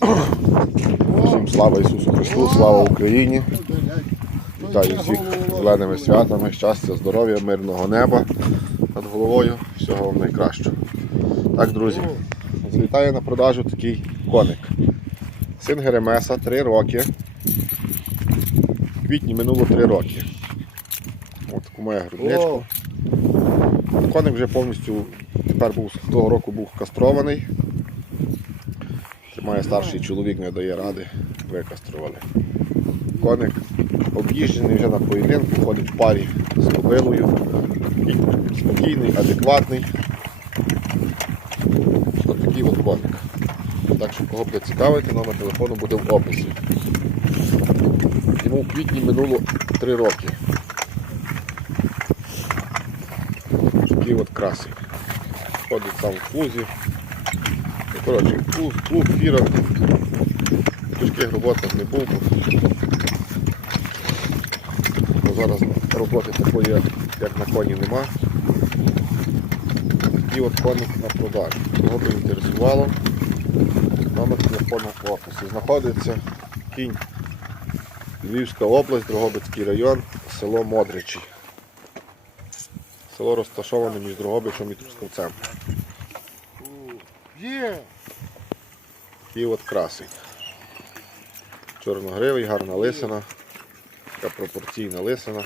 Всім слава Ісусу Христу, слава Україні. Вітаю всіх зеленими святами, щастя, здоров'я, мирного неба над головою. Всього вам найкращого. Так, друзі, залітає на продажу такий коник. Син Геремеса, 3 роки. В квітні минуло 3 роки. Ось таку має грудничку. Коник вже повністю тепер був того року був кастрований. Тримає старший чоловік, не дає ради, викастрували. Коник об'їжджений вже на поєдинку, ходить в парі з кобилою. Спокійний, адекватний. Ось такий от коник. Так що кого буде цікавити, номер телефону буде в описі. Йому в квітні минуло 3 роки. Такий от красик. Ходить сам в плузі. Коротше, плуг, плуг, фіра. Тяжких роботах не був. Бо зараз роботи такої, як на коні, нема. Такий от коник на продажу. Кого би інтересувало, номер телефону в описі. Знаходиться кінь Львівська область, Дрогобицький район, село Модричі. Село розташоване між Дрогобичем і Трускавцем. Є! І от красень. Чорногривий, гарна лисина. Така пропорційна лисина.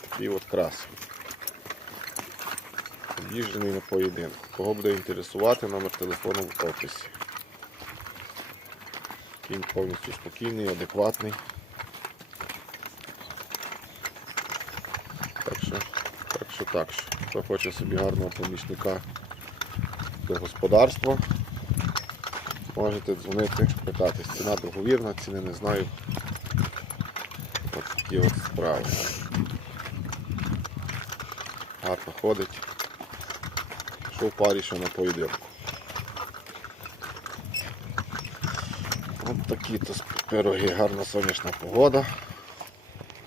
Такий от красень. Об'їжджений на поєдинку. Кого буде інтересувати, номер телефону в описі. Кінь повністю спокійний, адекватний. Так що, так що, так що. Хто хоче собі гарного помічника для господарства, можете дзвонити, питатись. Ціна договірна, ціни не знаю. Ось такі от справи. Гарно ходить. Що в парі, що на поєдинку. Ось такі то пироги, гарна сонячна погода.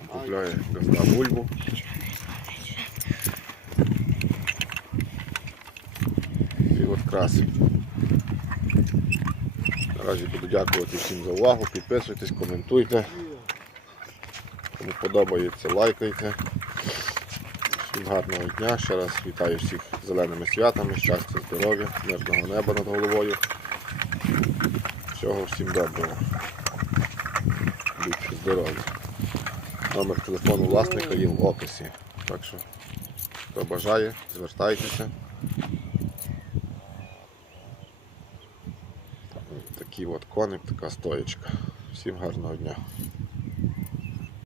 Купляє газда бульбу. І. Наразі буду дякувати всім за увагу. Підписуйтесь, коментуйте. Кому подобається, лайкайте. Всім гарного дня. Ще раз вітаю всіх зеленими святами, щастя, здоров'я, мирного неба над головою. Всього всім доброго. Будьте здорові. Номер телефону власника є в описі. Так що, хто бажає, звертайтеся. Такий от коник, така стоєчка. Всім гарного дня.